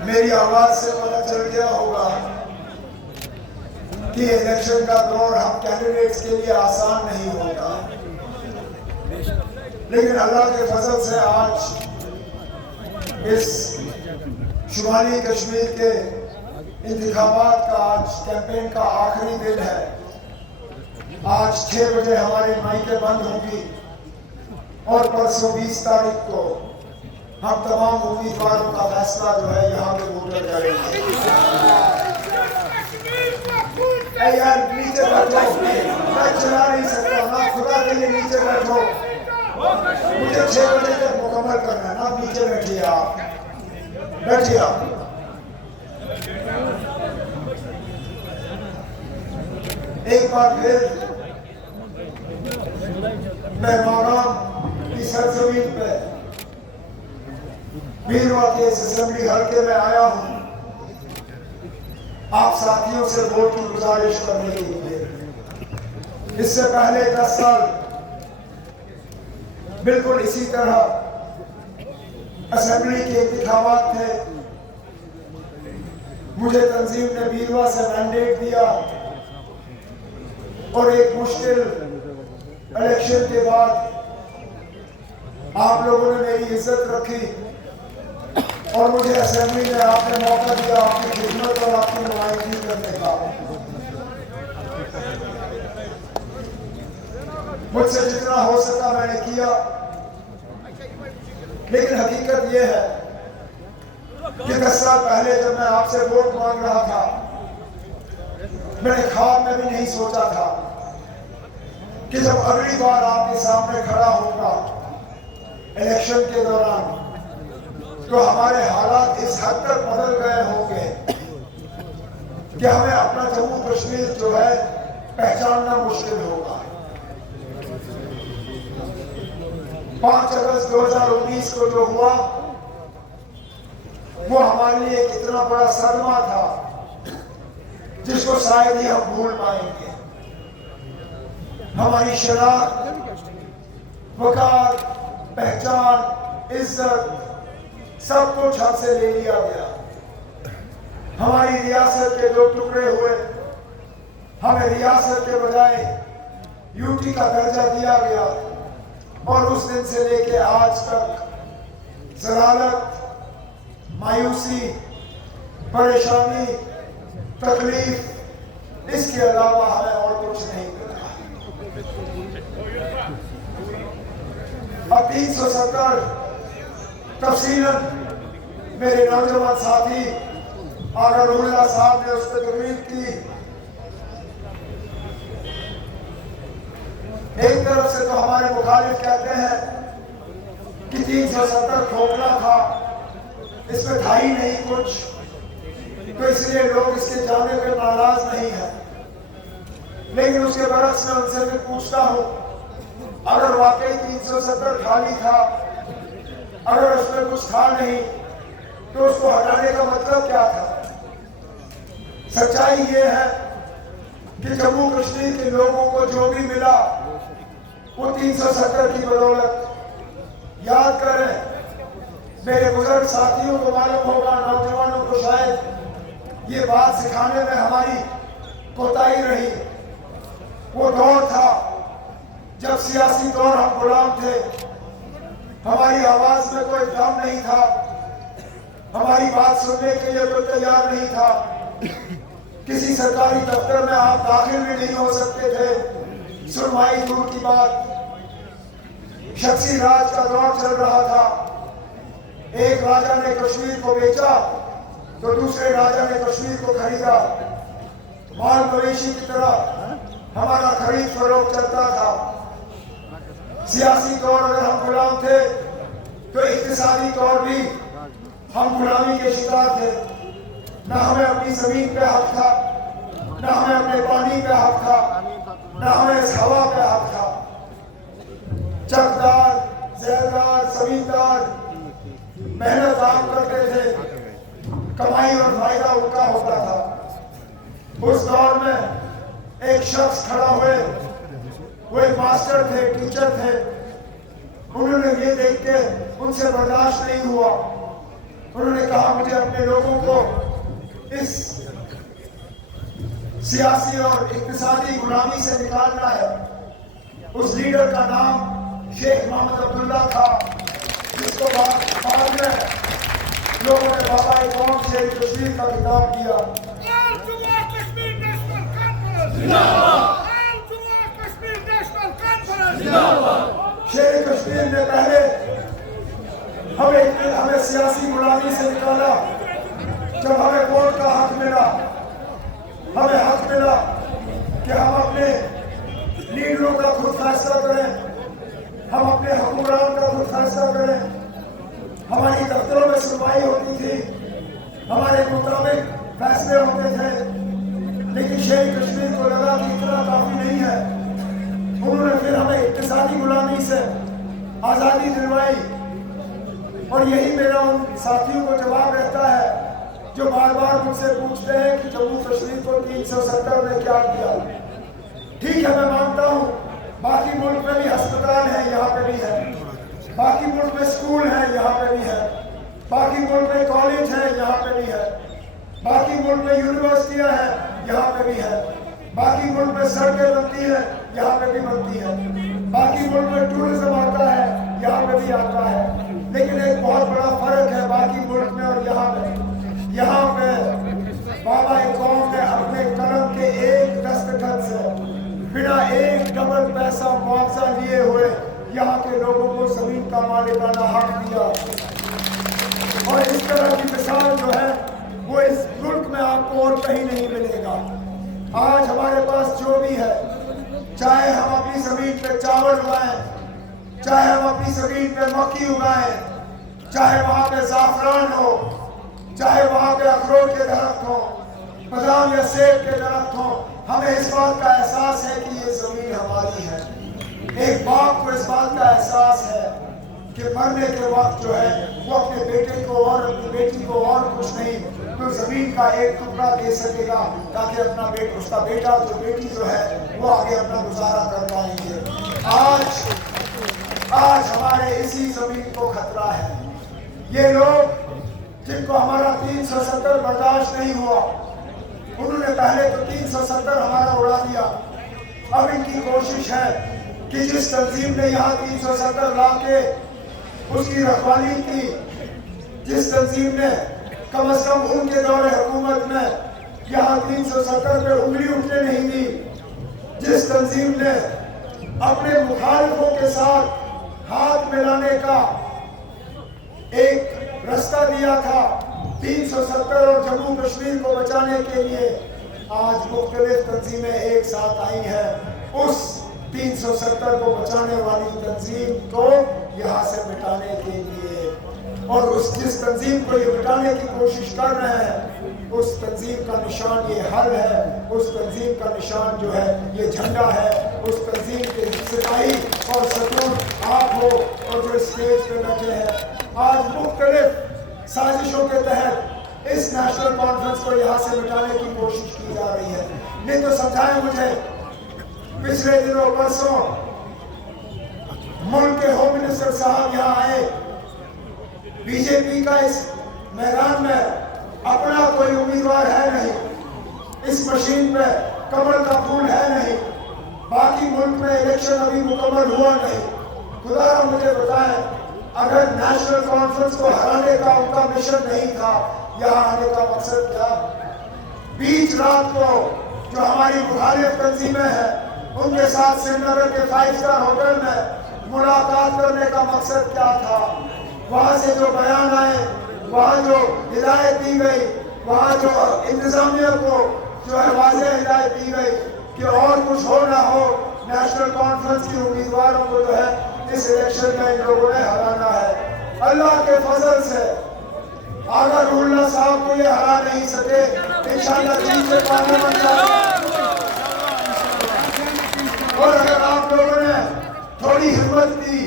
मेरी आवाज से पता चल गया होगा कि इलेक्शन का दौर हम कैंडिडेट्स के लिए आसान नहीं होगा, लेकिन अल्लाह के फजल से आज इस शुमाली कश्मीर के इंतखाबात का आज कैंपेन का आखिरी दिन है। आज 6 बजे हमारी माइकें बंद होंगी और परसों 20 तारीख को हम तमाम उम्मीदवारों का फैसला जो है यहाँ पे वोटर करेंगे। यार नीचे बैठो, मैं चला नहीं सकता ना, खुदा के लिए नीचे बैठो, मुझे 6 बजे तक मुकम्मल करना ना। नीचे बैठिए आप, बैठिए आप। एक बार फिर मैं मौलाम की सरजमीन पे बीरवा के इस असेंबली हल्के में आया हूं आप साथियों से वोट की गुजारिश करने के लिए। इससे पहले 10 साल बिल्कुल इसी तरह असेंबली के इंतखाबात थे। मुझे तंजीम ने बीरवा से मैंडेट दिया और एक मुश्किल इलेक्शन के बाद आप लोगों ने मेरी इज्जत रखी और मुझे असेंबली में आपने मौका दिया आपकी खिदमत और आपकी नुमाइंदगी करने का। मुझसे जितना हो सका मैंने किया, लेकिन हकीकत यह है कि 10 साल पहले जब मैं आपसे वोट मांग रहा था, मैंने ख्वाब में भी नहीं सोचा था कि जब अगली बार आपके सामने खड़ा होगा इलेक्शन के दौरान तो हमारे हालात इस हद तक बदल गए होंगे कि हमें अपना जम्मू कश्मीर जो है पहचानना मुश्किल होगा। 5 अगस्त 2019 को जो हुआ वो हमारे लिए एक इतना बड़ा सदमा था जिसको शायद ही हम भूल पाएंगे। हमारी शराफत, वकार, पहचान, इज्जत सब कुछ हमसे ले लिया गया। हमारी रियासत के 2 टुकड़े हुए, हमें रियासत के बजाय यूटी का दर्जा दिया गया और उस दिन से लेके आज तक जलालत, मायूसी, परेशानी, तकलीफ, इसके अलावा हमें और कुछ नहीं मिला। अब 370 तफसीलन मेरे नौजवान साथी आगरुल्लाह साहब ने उस पर तकरीर की। एक तरफ से तो हमारे मुखालिफ कहते हैं कि 370 खोखला था, इसमें था ही नहीं कुछ, तो इसलिए लोग इसके जाने पर नाराज नहीं है। लेकिन उसके बरक्स में उनसे भी पूछता हूं, अगर वाकई 370 खाली था, अगर उसमें कुछ था नहीं, तो उसको हटाने का मतलब क्या था? सच्चाई ये है कि जम्मू कश्मीर के लोगों को जो भी मिला वो 370 की बदौलत। याद करें, मेरे बुजुर्ग साथियों को मालूम होगा, नौजवानों को शायद ये बात सिखाने में हमारी कोताही रही। वो दौर था जब सियासी तौर हम गुलाम थे, हमारी आवाज में कोई दम नहीं था, हमारी बात सुनने के लिए कोई तैयार नहीं था। किसी सरकारी दफ्तर में आप दाखिल भी नहीं हो सकते थे, सुनवाई दूर की बात। शख्सी राज का दौर चल रहा था। एक राजा ने कश्मीर को बेचा तो दूसरे राजा ने कश्मीर को खरीदा। माल मवेशी की तरह हमारा खरीद फरोख्त चलता था। सियासी तौर अगर हम गुलाम थे तो इक्तिसादी तौर भी हम गुलामी के शिकार थे। न हमें अपनी जमीन पे हक था, न हमें अपने पानी पे हक था, न हमें इस हवा पे हक था। चकदार, ज़ैरदार, जमींदार मेहनत आप करते थे, कमाई और फायदा उनका होता था। उस दौर में एक शख्स खड़ा हुए, वो एक मास्टर थे, टीचर थे। उन्होंने ये देख के उनसे बर्दाश्त नहीं हुआ उन्होंने कहा मुझे अपने लोगों को इस सियासी और इक्तिसादी गुलामी से निकालना है। उस लीडर का नाम शेख मोहम्मद अब्दुल्ला था, जिसको बाद में लोगों ने बाबा कौम शेर कश्मीर का खिताब दिया। शेर कश्मीर ने पहले हमें सियासी गुलामी से निकाला। जब हमें वोट का हक मिला, हमें हक मिला कि हम अपने लीडरों का खुद फैसला करें, हम अपने हुक्मरान का खुद फैसला करें। हमारी दफ्तरों में सुनवाई होती थी, हमारे मुताबिक फैसले होते थे, लेकिन शेर कश्मीर को लगा कि इतना काफी नहीं है। उन्होंने फिर हमें इक्तिसादी गुलामी से आजादी दिलवाई। और यही मेरा उन साथियों को जवाब रहता है जो बार बार मुझसे पूछते हैं कि जम्मू कश्मीर को 370 ने क्या किया। ठीक है, मैं मानता हूँ बाकी मुल्क में भी अस्पताल है, यहाँ पे भी है, बाकी मुल्क में स्कूल है, यहाँ पे भी है, बाकी मुल्क में कॉलेज है, यहाँ पे भी है, बाकी मुल्क में यूनिवर्सिटियाँ हैं, यहाँ पे भी है, बाकी मुल्क में सड़कें बनती है, यहाँ पे भी बनती है, बाकी मुल्क में टूरिज्म आता है, यहाँ पे भी आता है। लेकिन एक बहुत बड़ा फर्क है बाकी मुल्क में और यहाँ पे। यहाँ पे बाबा कौम ने अपने कलम के एक दस्तखत से बिना एक डबल पैसा मुआवजा लिए हुए यहाँ के लोगों को जमीन का मालिकाना हक दिया। और इस तरह की मिसाल जो है वो इस मुल्क में आपको और कहीं नहीं मिलेगा। आज हमारे पास जो भी है, चाहे हम अपनी जमीन पे चावल उगाएं, चाहे हम अपनी जमीन पे मक्की उगाएं, चाहे वहां पे जाफरान हो, चाहे वहां पे अखरोट के दरख्त हो, बादाम या सेब के दरख्त हो, हमें इस बात का एहसास है कि ये जमीन हमारी है। एक बाप को इस बात का एहसास है कि मरने के वक्त जो है वो अपने बेटे को और अपनी बेटी को और कुछ नहीं तो जमीन का एक टुकड़ा दे सकेगा, ताकि अपना उसका बेटा जो बेटी जो है वो आगे अपना गुजारा कर पाएंगे। आज हमारे इसी जमीन को खतरा है। ये लोग जिनको हमारा 370 बर्दाश्त नहीं हुआ, उन्होंने पहले तो 370 हमारा उड़ा दिया। अब इनकी कोशिश है कि जिस तंजीम ने यहाँ 370 ला के उसकी रखवाली की, जिस तंजीम ने कम से कम उनके दौरे हुकूमत में यहाँ 370 पे उंगली उठने नहीं दी, जिस तंजीम ने अपने मुखालिफों के साथ हाथ मिलाने का एक रास्ता दिया था 370 और जम्मू कश्मीर को बचाने के लिए, आज मुख्तलिफ तंजीमें एक साथ आई हैं उस 370 को बचाने वाली तंजीम को यहाँ से मिटाने के लिए। और उस जिस तंजीम को ये मिटाने की कोशिश कर रहे हैं, उस तंजीम का निशान ये हल है, उस तंजीम का निशान जो है ये झंडा है। उस तंजीम के सिपाही और सतून आप हो और जो स्टेज पे बैठे हैं। आज मुख्तलिफ साजिशों के तहत इस नेशनल कॉन्फ्रेंस को यहाँ से मिटाने की कोशिश की जा रही है। नहीं तो समझाएं मुझे, पिछले दिनों परसों मुल्क के होम मिनिस्टर साहब यहाँ आए, बीजेपी का इस मैदान में अपना कोई उम्मीदवार है नहीं, इस मशीन पे कमल का फूल है नहीं, बाकी मुल्क में इलेक्शन अभी मुकम्मल हुआ नहीं। खुदा मुझे बताएं, अगर नेशनल कॉन्फ्रेंस को हराने का उनका मिशन नहीं था, यहाँ आने का मकसद क्या? बीच रात को जो हमारी मुखालिफ तंजीमें हैं उनके साथ श्रीनगर के 5 स्टार होटल में मुलाकात करने का मकसद क्या था? वहाँ से जो बयान आए, वहाँ जो हिदायत दी गई, वहाँ जो इंतजामिया को जो है वाज़ेह हिदायत दी गई कि और कुछ हो ना हो, नेशनल कॉन्फ्रेंस के उम्मीदवारों को जो है इस इलेक्शन में इन लोगों ने हराना है। अल्लाह के फजल से आगा रूहुल्लाह साहब को ये हरा नहीं सके, इंशाअल्लाह तीसरे पार्लियामेंट और अगर आप लोगों ने थोड़ी हिम्मत दी,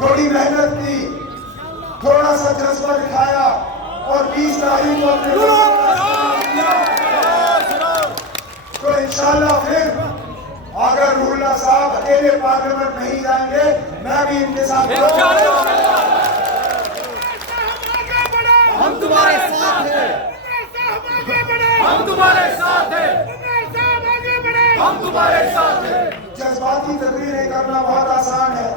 थोड़ी मेहनत की, थोड़ा सा जज्बा दिखाया और 20 तारीख को अपने तो इंशाअल्लाह फिर अगर रूहुल्लाह साहब अकेले पार्लियामेंट नहीं जाएंगे, मैं भी इनके साथ हमारे साथ है। जज्बाती तकरीरें करना बहुत आसान है।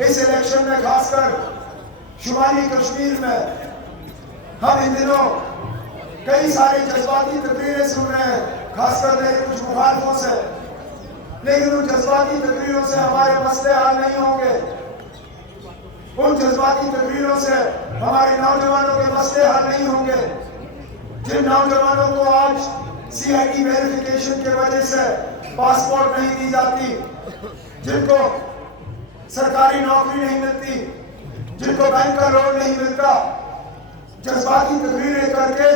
इस इलेक्शन में खासकर शुमाली कश्मीर में हम इन दिनों कई सारी जज्बाती तकरीरें सुन रहे हैं, खासकर मेरे कुछ मुखालफों से। लेकिन उन जज्बाती तकरीरों से हमारे मसले हल नहीं होंगे। उन जज्बाती तकरीरों से हमारे नौजवानों के मसले हल नहीं होंगे। जिन नौजवानों को आज CID वेरिफिकेशन की वजह से पासपोर्ट नहीं दी जाती, जिनको सरकारी नौकरी नहीं मिलती, जिनको बैंक का लोन नहीं मिलता, जज्बाती तकरीरें करके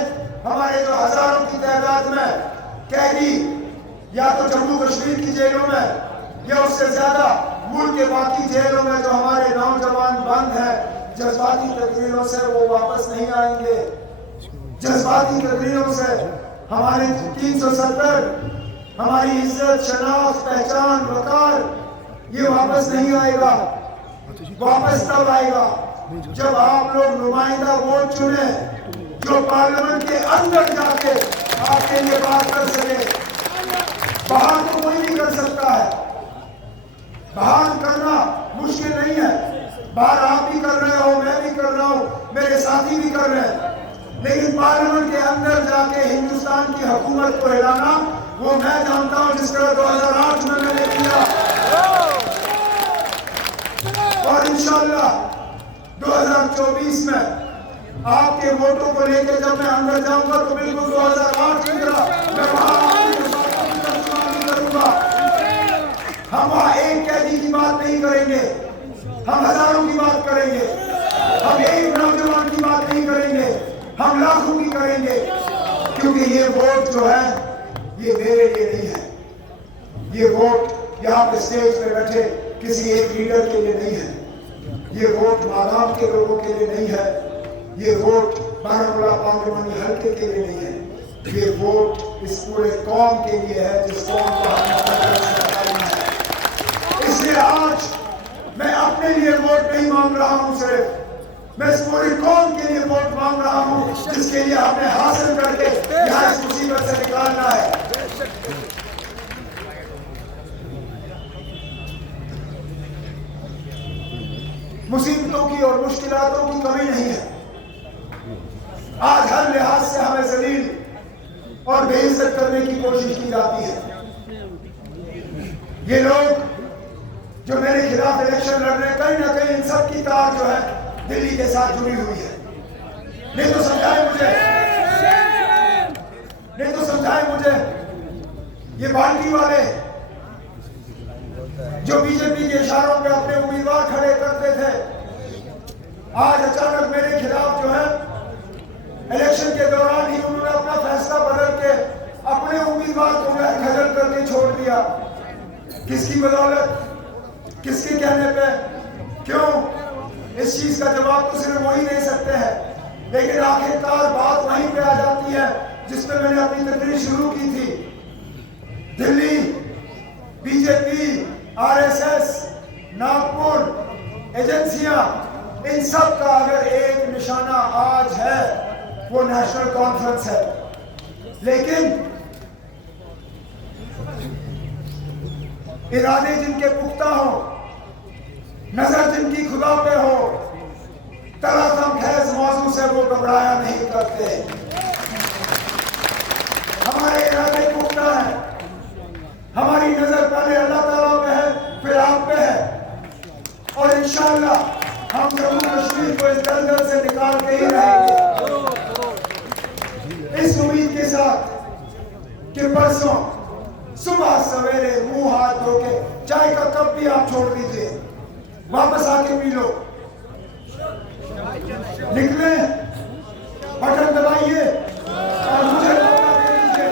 हमारे जो हजारों की तादाद में कैदी या तो जम्मू कश्मीर की जेलों में या उससे ज्यादा मुल्क के बाकी जेलों में जो हमारे नौजवान बंद हैं, जज्बाती तकरीरों से वो वापस नहीं आएंगे। जज्बाती तकरीरों से हमारे 370 हमारी इज्जत, शनाख्त, पहचान, वकार ये वापस नहीं आएगा। वापस तब आएगा जब आप लोग नुमाइंदा वोट चुने जो पार्लियामेंट के अंदर जाके आपके लिए बात कर सके। बाहर तो कोई भी कर सकता है, बाहर करना मुश्किल नहीं है। बाहर आप भी कर रहे हो, मैं भी कर रहा हूं, मेरे साथी भी कर रहे हैं। लेकिन पार्लियामेंट के अंदर जाके हिंदुस्तान की हुकूमत को हिलाना, वो मैं जानता हूं जिस तरह 2008 में मैंने किया। और इंशाअल्लाह 2024 में आपके वोटों को लेकर जब मैं अंदर जाऊंगा तो बिल्कुल 2008 की तरह मैं वहां करूंगा। हम वहां एक कैदी की बात नहीं करेंगे, हम हजारों की बात करेंगे। हम एक नौजवान की बात नहीं करेंगे, हम लाखों की करेंगे। क्योंकि ये वोट जो है ये मेरे लिए नहीं है। ये वोट यहाँ पे स्टेज पे बैठे किसी एक लीडर के लिए नहीं है। ये वोट मादाम के लोगों के लिए नहीं है। ये वोट बारामूला पार्लियामानी हल्के के लिए नहीं है। ये वोट इस पूरे कौम के लिए है जिस कौम को हम है। इसलिए आज मैं अपने लिए वोट नहीं मांग रहा हूं, सिर्फ मैं इस पूरी कौम के लिए वोट मांग रहा हूं जिसके लिए हमने हासिल करके यहाँ इस मुसीबत से निकालना है। मुसीबतों की और मुश्किलातों की कमी नहीं है। आज हर लिहाज से हमें जलील और बेइज्जत करने की कोशिश की जाती है। ये लोग जो मेरे खिलाफ इलेक्शन लड़ रहे हैं, कहीं ना कहीं इन सब की तार जो है दिल्ली के साथ जुड़ी हुई है। नहीं तो समझाए मुझे ये पार्टी वाले जो बीजेपी के इशारों पे अपने उम्मीदवार खड़े करते थे, आज अचानक मेरे खिलाफ जो है इलेक्शन के दौरान ही उन्होंने अपना फैसला बदल के अपने उम्मीदवार को खजल करके छोड़ दिया। किसकी बदौलत, किसके कहने पे, क्यों? इस चीज का जवाब तो सिर्फ वही दे सकते हैं। लेकिन आखिरकार बात वहीं पे आ जाती है जिस पे मैंने अपनी तकरीर शुरू की थी। दिल्ली, बीजेपी, RSS, नागपुर, एजेंसियां, इन सब का अगर एक निशाना आज है वो नेशनल कॉन्फ्रेंस है। लेकिन इरादे जिनके पुख्ता हो, नजर जिनकी खुदा पे हो, तलखम खैज मौजू से वो घबराया नहीं करते। हमारे इरादे पुख्ता है, हमारी नजर पहले अल्लाह ताला पे है, फिर आप पे है। और इंशाअल्लाह हम जम्मू कश्मीर को इस दलदल से निकाल के ही रहेंगे, इस उम्मीद के साथ कि परसों सुबह सवेरे मुंह हाथ धो के चाय का कप भी आप छोड़ दीजिए, वापस आके पी लो। निकले, बटन दबाइए और मुझे मौका दे दीजिए।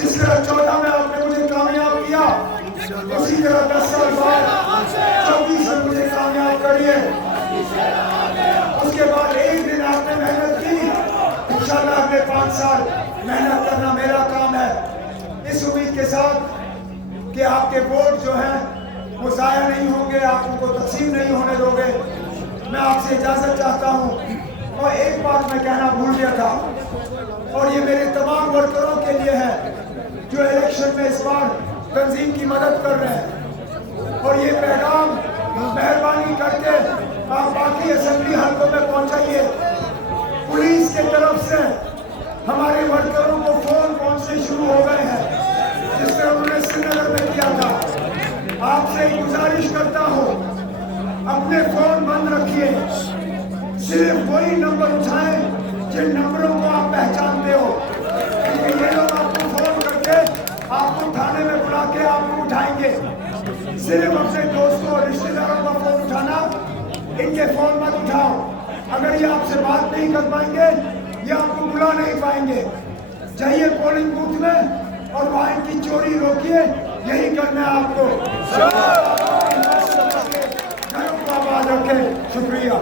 जिस तरह 14 में आपने मुझे कामयाब किया, उसी तरह 10 साल बाद 24 में मुझे कामयाब करिए। उसके बाद एक दिन आपने मेहनत की, इंशाल्लाह अगले 5 साल मेहनत करना मेरा काम है। इस उम्मीद के साथ कि आपके वोट जो हैं वो जाया नहीं होंगे, आप उनको तकसीम नहीं होने दोगे, मैं आपसे इजाजत चाहता हूं। और एक बात मैं कहना भूल गया था, और ये मेरे तमाम वर्करों के लिए है जो इलेक्शन में इस बार तंजीम की मदद कर रहे हैं। और ये पैगाम मेहरबानी करके आप बाकी असेंबली हल्कों में पहुंचाइए। पुलिस की तरफ से हमारे वर्करों को फोन पहुंचने शुरू हो गए हैं, जिससे उन्होंने श्रीनगर में किया था। आपसे गुजारिश करता हूं, अपने फोन बंद रखिए, सिर्फ वही नंबर उठाएं जिन नंबरों को आप पहचानते हो, क्योंकि ये लोग आपको फोन करके आपको थाने में बुला के आपको उठाएंगे। सिर्फ अपने दोस्तों और रिश्तेदारों का फोन उठाना, इनके फोन मत उठाओ। अगर ये आपसे बात नहीं कर पाएंगे, ये आपको बुला नहीं पाएंगे। जाइए पोलिंग बूथ में और वहां इनकी चोरी रोकिए, यही करना है आपको। घरों को आबाद रखें। शुक्रिया।